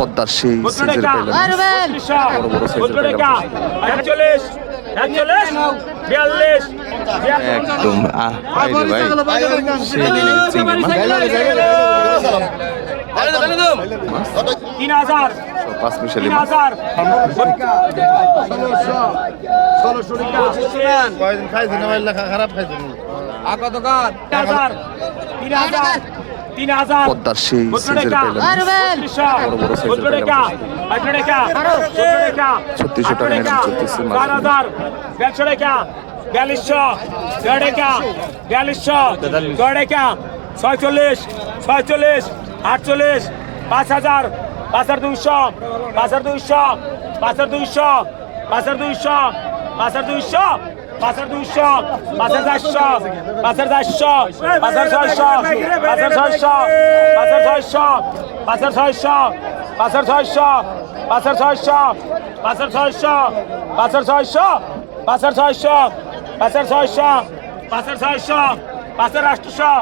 পদ্মার সেই সিজের পেলেন। বড় বড় সিজের পেলেন। একদম। আহ ভাই খারাপ খাইছেন? পদ্মার সেই সিজের পাইলাম বড় বড় সাইজের টাকা ছত্রিশশো টাকা নিলাম চলতেছে বিয়াল্লিশশো। দেড় টাকা বিয়াল্লিশশো। ছয় টাকা ছয়চল্লিশ। ছয়চল্লিশ। আটচল্লিশ। পাঁচ হাজার। পাঁচ হাজার দুইশো। পাঁচ হাজার দুইশো। পাঁচ হাজার দুইশো। পাঁচ হাজার দুইশো। পাঁচ হাজার দুইশো। পাঁচ হাজার দুইশো পাঁচ হাজার চারশো পাঁচ হাজার চারশো পাঁচ হাজার ছয়শো পাঁচ হাজার ছয়শো পাঁচ হাজার ছয়শো পাঁচ হাজার ছয়শো পাঁচ হাজার ছয়শো পাঁচ হাজার ছয়শো পাঁচ হাজার ছয়শো পাঁচ হাজার ছয়শো পাঁচ হাজার ছয়শো পাঁচ হাজার ছয়শো পাঁচ হাজার ছয়শো পাঁচ হাজার আটশোশো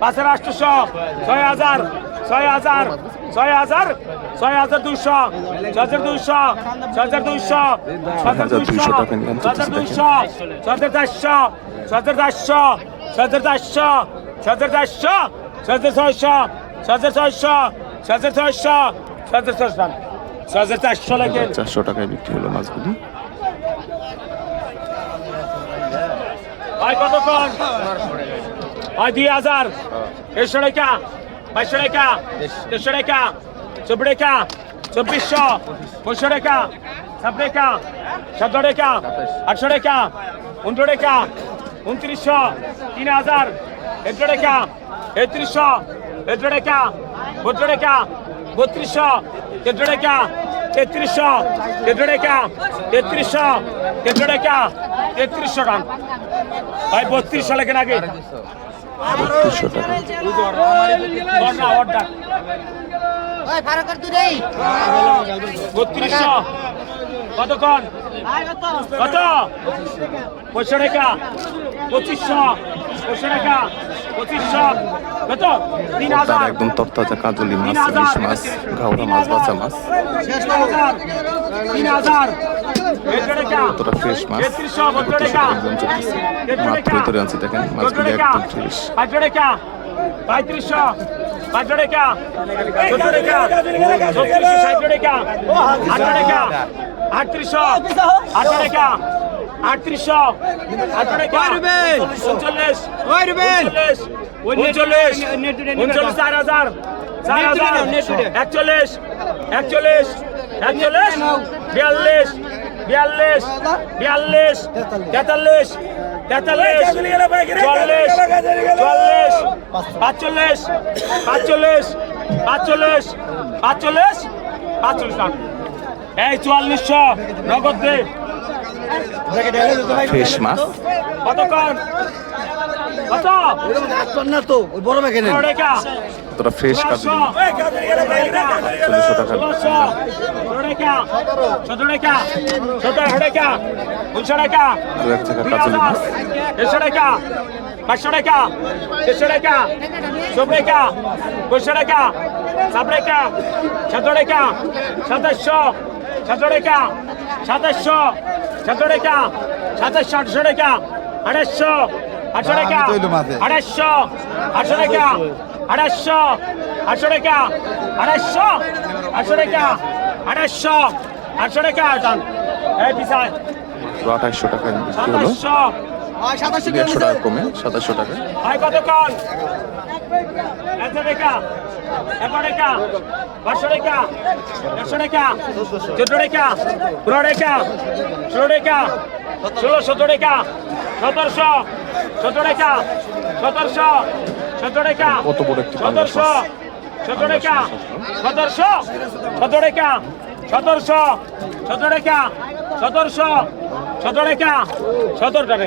পাঁচ হাজার আটশোশো ছয় হাজার ছয় হাজার ছয় হাজার ছয় হাজার দুইশো ছয় হাজার দুইশো ছয় হাজার দুইশো ছয় হাজার দুইশো ছয় হাজার দুইশো ছয় হাজার চারশো ছয় হাজার চারশো ছয় হাজার চারশো ছয় হাজার চারশো ছয় হাজার ছয়শো ছয় হাজার ছয়শো ছয় হাজার ছয়শো ছয় হাজার ছয়শো ছয় হাজার চারশো লেখেন চারশো টাকায় বিক্রি হলো মাছগুলি হয় কতক্ষণ হয় দুই হাজার দেড়শো টাকা বাইশশো টাকা, দেড়শো টাকা, চব্বিশ টাকা, চব্বিশশো, পঁচিশশো টাকা, ছাব্বিশ টাকা, সতেরো টাকা, আটশো টাকা উনশো টাকা, উনত্রিশশো, তিন হাজার একশো টাকা একত্রিশশো একশো টাকা বত্রিশ টাকা, বত্রিশশো একশো টাকা, তেত্রিশশো একশো টাকা, তেত্রিশশো একশো টাকা, তেত্রিশশো টাকা। ভাই, বত্রিশশো লেখেন আগে। বত্রিশশো টাকা। কতক্ষণ? কত? পঁচিশশো টাকা। পঁচিশশো পঁচিশশো টাকা পঁচিশশো। কত? তিন হাজার। একদম তরতাজা কাজলি মাছ ইলিশ মাছ ঘাওড়া মাছ বাচ্চা মাছ। তিন হাজার। কতটা ফ্রেশ মাছ। একদম চলতেছে মাত্র ধরে আনছি দেখেন মাছগুলি একদম ফ্রেশ। পঁয়ত্রিশশো। পাঁচশো টাকা। চোদ্দ টাকা। চব্বিশশো ষাটশো টাকা। আটশো টাকা। আটত্রিশশো আটশো টাকা আটত্রিশশো আটশো টাকা উনচল্লিশ উনচল্লিশ উনচল্লিশ উনচল্লিশ চার হাজার চার হাজার একচল্লিশ একচল্লিশ একচল্লিশ বিয়াল্লিশ বিয়াল্লিশ বিয়াল্লিশ তেতাল্লিশ তেতাল্লিশ চল্লিশ চল্লিশ পাঁচচল্লিশ পাঁচচল্লিশ পাঁচচল্লিশ পাঁচচল্লিশ পাঁচচল্লিশ এই চুয়াল্লিশশো নগদ দে। শেষ মাস কতক্ষণ তোরা ফ্রেশ কাজু চল্লিশশো টাকা। দু এক টাকা কাজুলি মাছ। দেড়শো টাকা পাঁচশো টাকা দেড়শো টাকা সব টাকা পাঁচশো টাকা সাত টাকা সাত টাকা সাতাশশো সতেরো টাকা সাতাশশো সাতশো টাকা সাতাশশো আটশো টাকা আড়াইশো আটশো টাকা আড়াইশো আটশো টাকা আড়াইশো আটশো টাকা আড়াইশো আটশো টাকা আড়াইশো আটশো টাকা দাম এই বিশাল আঠাশশো টাকায় দেড়শো টাকা কমে সাতাশশো টাকা। ষোলোশো টাকা। সতেরোশো। সতেরো টাকা। সতেরোশো। সতেরো টাকা। কত বড় একটি সতেরোশো। সতেরো টাকা। সতেরোশো। সতেরো টাকা। সতেরোশো। সতেরো টাকা। সতেরোশো। সতেরো টাকা। সতেরো টাকা।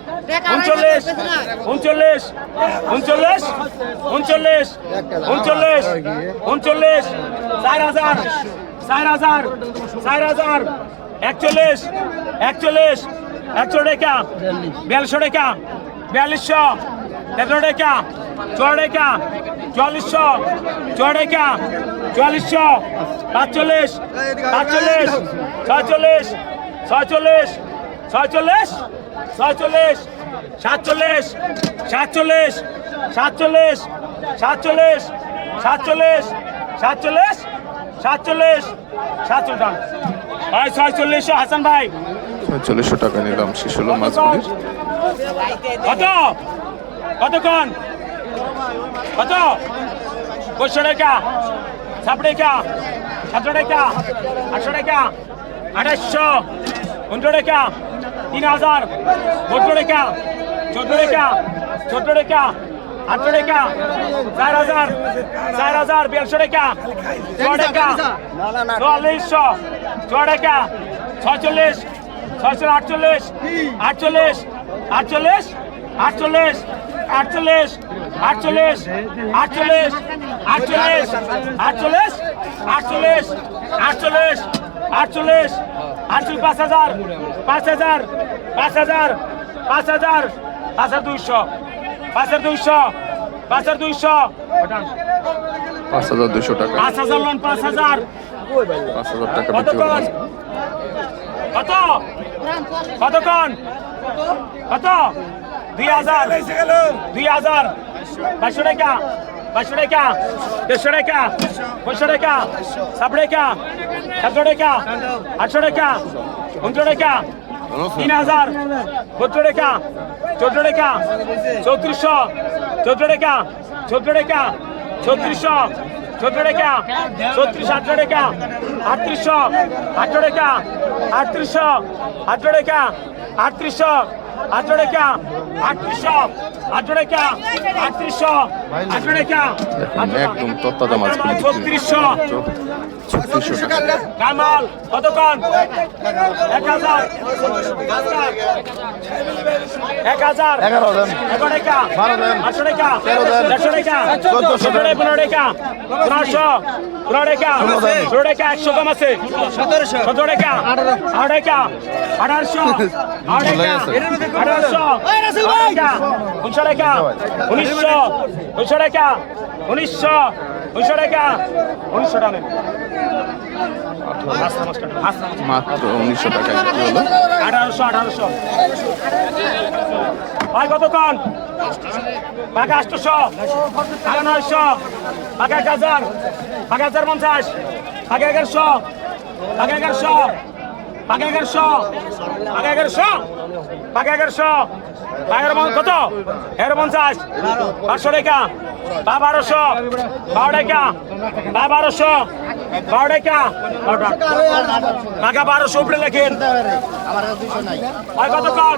উনচল্লিশ। উনচল্লিশ উনচল্লিশ উনচল্লিশ উনচল্লিশ উনচল্লিশ, চার হাজার চার হাজার চার হাজার, একচল্লিশ একচল্লিশ একশো টাকা বিয়াল্লিশশো টাকা বিয়াল্লিশশো, তেরো টাকা চুয়ান্ন টাকা চুয়াল্লিশশো, চুয়ান্ন টাকা চুয়াল্লিশশো, পাঁচচল্লিশ পাঁচচল্লিশ, ছয়চল্লিশ ছয়চল্লিশ ছয়চল্লিশ ছয়চল্লিশ সাতচল্লিশ সাতচল্লিশ সাতচল্লিশ সাতচল্লিশ সাতচল্লিশ সাতচল্লিশ সাতচল্লিশ সাতচল্লিশ ভাই ছয়চল্লিশশো হাসান ভাই। ছয়চল্লিশশো টাকা নিলাম শেষ হলো মাছগুলির কত? কতক্ষণ কত? পঁচিশশো টাকা সাত টাকা সাতশো টাকা আটশো টাকা আঠাশশো পনেরো টাকা তিন হাজার চোদ্দ টাকা চোদ্দ টাকা চোদ্দ টাকা আটশো টাকা চার হাজার চার হাজার বিয়াল্লিশশো টাকা ছ টাকা চুয়াল্লিশশো ছ টাকা ছয়শো আটচল্লিশ আটচল্লিশ আটচল্লিশ আটচল্লিশ আটচল্লিশ আটচল্লিশ আটচল্লিশ আটচল্লিশ আটচল্লিশ আটচল্লিশ আটচল্লিশ আটচল্লিশ আটচল্লিশ পাঁচ হাজার পাঁচ হাজার পাঁচ হাজার পাঁচ হাজার পাঁচ হাজার দুইশো পাঁচ হাজার দুইশো পাঁচ হাজার দুইশো। পাঁচ হাজার দুশো টাকা। পাঁচ হাজার লোন পাঁচ হাজার। পাঁচ হাজার টাকা কতক্ষণ কত? কতক্ষণ কত? দুই হাজার। দুই হাজার। বাইশশো টাকা। বাইশশো টাকা দেড়শো টাকা পঁয়শো টাকা সাত টাকা সাতশো টাকা আটশো টাকা উনশো টাকা তিন হাজার চোদ্দ টাকা চোদ্দ টাকা চৌত্রিশশো চোদ্দ টাকা চোদ্দ টাকা চৌত্রিশশো চোদ্দ টাকা চৌত্রিশ আটশো টাকা আটত্রিশশো আটশো টাকা আটত্রিশশো আটশো টাকা আটত্রিশশো আটশো টাকা আটত্রিশশো আটশো টাকা আটত্রিশশো আটশো টাকা দেখেন একদম মাছগুলি বিক্রি ছত্রিশশো। ছত্রিশশো কামাল কতক্ষণ? এক হাজার। এক হাজার। এগারো এগারো টাকা বারো দেন। আটশো টাকা তেরো দেন। দেড়শো টাকা চোদ্দশো চোদ্দ টাকা পনেরো টাকা পনেরোশো পনেরো টাকা ষোলো টাকা একশো কম আছে। সতেরো টাকা আঠারো টাকা আঠারোশো। আঠারো টাকা আঠারোশো উনিশশো টাকা উনিশশো উনিশশো টাকা উনিশশো উনিশশো টাকা উনিশশো টাকা। মাত্র উনিশশো টাকা আঠারোশো আঠারোশো ভাই কতক্ষণ পাকা আটশোশো পাকা নয়শো পাকা এক হাজার পাকা হাজার পঞ্চাশ পাকা এগারোশো পাকা এগারোশো পাকা এগারোশো। পাকা এগারোশো। পাকা এগারোশো। পায়ের কত? এগারো পঞ্চাশ। পাঁচশো টাকা বা বারোশো। বারো টাকা বা বারোশো। বারো টাকা টাকা বারোশো উপরে লেখেন। কতক্ষণ?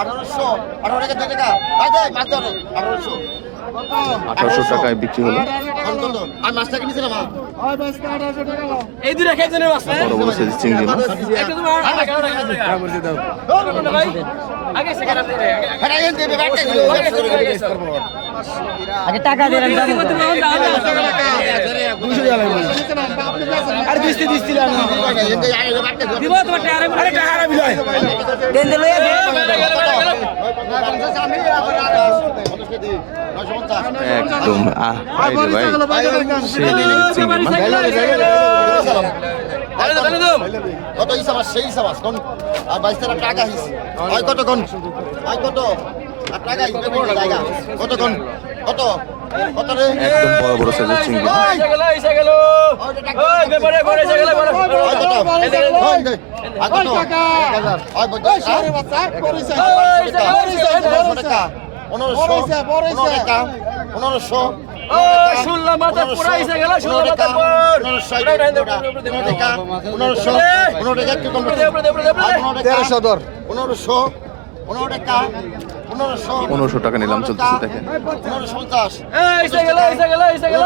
আঠারোশো আঠারোশো। টাকায় বিক্রি হলো। আমি মাছটাকে নিয়েছিলাম এই দুটো খেয়ে জনের মাছ বড় বড় সাইজ চিংড়ি মাছ। একটা তোমার টাকা টাকা টাকা আগে আপনি হ্যাঁ এই দেবে ব্যাগটা দিলো আগে টাকা দিয়ে রাখবেন আর দিস্তি দিস্তি না দিব তোমার টাকা আরে টাকা আরে বিলয় দেন দিল একদম আহ ভাই সেই চিংড়ি মাছ। কত হিসাব সেই হিসাব কোন আর বাইশ টাকা টাকা হিস হয় কত কোন কত আর টাকা কত কোন কত একদম বড় বড় সাইজের চিংড়ি পনেরোশো শুনলাম মাথা পুরা এসে গেল শুনলাম মাথা পর পনেরোশো পনেরো টাকা পনেরোশো টাকা নিলাম চলতেছে দেখেন। গেল এসে গেল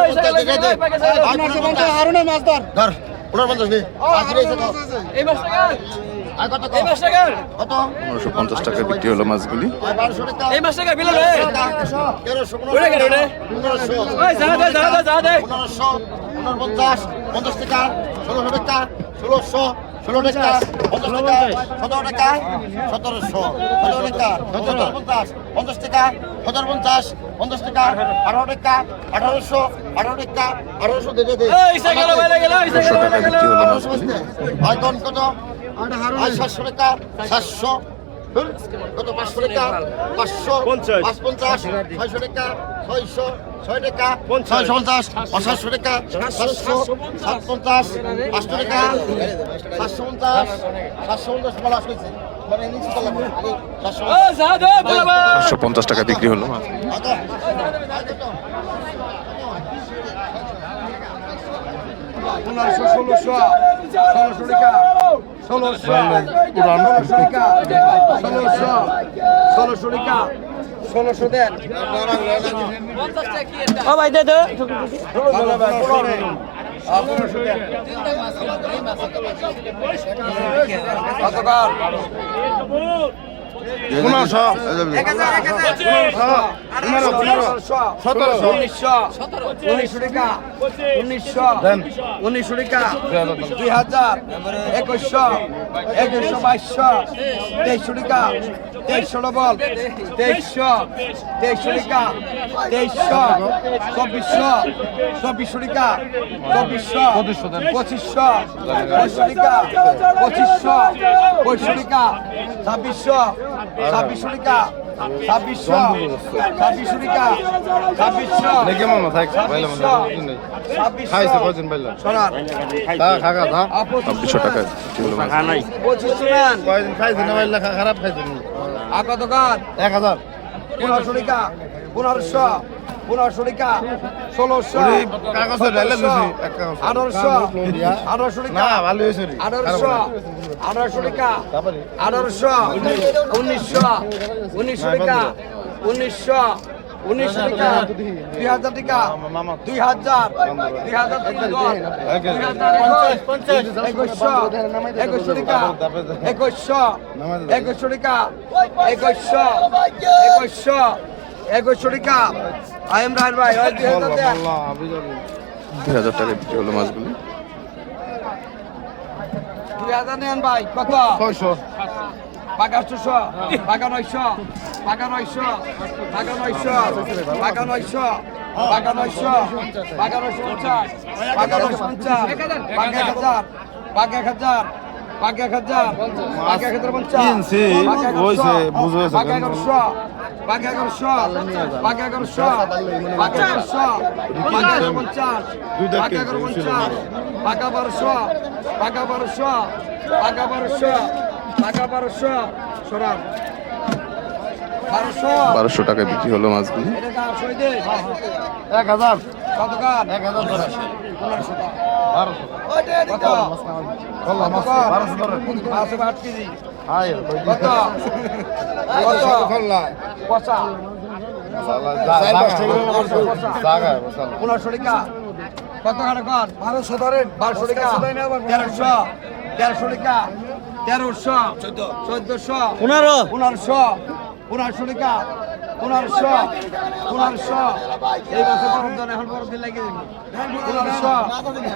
ধর। পনেরো পঞ্চাশ নে। পনেরোশো পঞ্চাশ টাকা বিক্রি হলো মাছগুলি। পঞ্চাশ টাকা ষোলোশো টাকা ষোলোশো ষোলো টাকা পঞ্চাশ টাকা সতেরো টাকা সতেরোশো সতেরো টাকা সতেরো পঞ্চাশ পঞ্চাশ টাকা সতেরো পঞ্চাশ পঞ্চাশ টাকা আঠারো টাকা আঠারোশো আঠারো টাকা আঠারোশো দে দে দে। এই এসে গেল বেলে গেল এসে দেড়শো গেল টাকা বেলে গেল। বিক্রি হলো আঠারোশো মাছগুলি। বসতে আর কোন কত? আর সাতশো টাকা সাতশো। কত? পাঁচশো টাকা পাঁচশো। পাঁচ পঞ্চাশ ছয়শো টাকা ছয়শো ছয় টাকা ছয়শো পঞ্চাশ পাঁচশো টাকা সাতশো। সাত পঞ্চাশ পাঁচশো টাকা সাতশো পঞ্চাশ সাতশো পঞ্চাশ বলা হয়েছে মানে সাতশো পঞ্চাশ। টাকা বিক্রি হলো। পনেরোশো ষোলোশো ষোলোশো টাকা। ষোলোশো ষোলোশো টাকা ষোলোশো দেন। ও ভাই দে দে। কতকাল? পনেরোশো সতেরোশো উনিশশো টাকা উনিশশো উনিশশো টাকা দুই হাজার একুশশো একুশশো বাইশশো তেইশশো টাকা তেইশশো ডবল তেইশশো তেইশশো টাকা তেইশশো চব্বিশশো চব্বিশশো টাকা চব্বিশশো পঁচিশশো পঁচিশশো টাকা পঁচিশশো পঁচিশশো টাকা ছাব্বিশশো ছাব্বিশশো টাকা। ছাব্বিশশো ছাব্বিশশো টাকা ছাব্বিশশো টাকা কত গান? এক হাজার। পনেরোশো টাকা পনেরোশো পনেরোশো টাকা ষোলোশো আঠারোশো আঠারোশো টাকা আঠারোশো আঠারোশো টাকা আঠারোশো উনিশশো উনিশশো টাকা উনিশশো উনিশশো টাকা দুই হাজার টাকা দুই হাজার দুই হাজার একুশশো একুশশো টাকা একুশশো একুশশো টাকা একুশশো একুশশো। একুশশো টাকা এম রাইট ভাই দুই হাজার টাকা। বিক্রি হলো মাছগুলি। দুই হাজার নেন ভাই কত? পাকা ছশো পাকা নয়শো পাকা নয়শো পাকা নয়শো পাকা নয়শো পাকা নয়শো পাকা নয়শো পঞ্চাশ পাকা নয়শো পঞ্চাশ পাকা এক হাজার পাকা এক হাজার পাকা এক হাজার পাকা এক হাজার পঞ্চাশ পাকা এগারোশো পাকা এগারোশো পাকা এগারোশো পাকা এগারোশো পাকা এগারো পঞ্চাশ পাকা এগারো পঞ্চাশ পাকা বারোশো পাকা বারোশো পাকা বারোশো পাকা বারোশো সরান। বারোশো বারোশো টাকা বিক্রি হলো মাছগুলি। এক হাজার। এক হাজার টাকা। বারোশো। কত? পনেরোশো টাকা কত খানে কর বারোশো ধরেন বারোশো টাকা তেরোশো তেরোশো টাকা তেরোশো চোদ্দশো পনেরো পনেরোশো পনেরোশো টাকা পনেরোশো পনেরোশো এই বছর দেন এখন বরফ দিন লাগিয়ে দিবি। পনেরোশো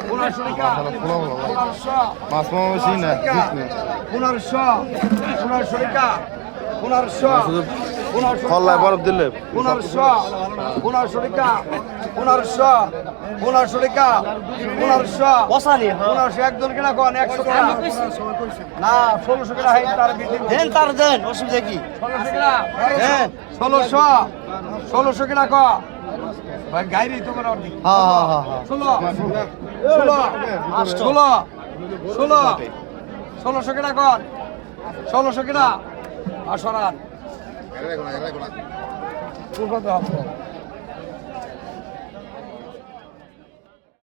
পনেরোশো টাকা পনেরোশো পনেরোশো পনেরোশো টাকা পনেরোশো খল্লায় বরফ দিলে পনেরোশো পনেরোশো টাকা পনেরোশো পনেরোশো টাকা পনেরোশো বসালি পনেরোশো একজন কিনা কোন একশো টাকা। না ষোলোশো টাকা হাই তার বিক্রি। দেন তার দেন অসুবিধা কি? ষোলোশো কিনা হ্যাঁ ষোলোশো কিনা ক? ভাই গাইরি তোমার অর্ধেক ষোলো ষোলো ষোলো ষোলো। ষোলোশো কিনা কর ষোলোশো কিনা? আর সরান কত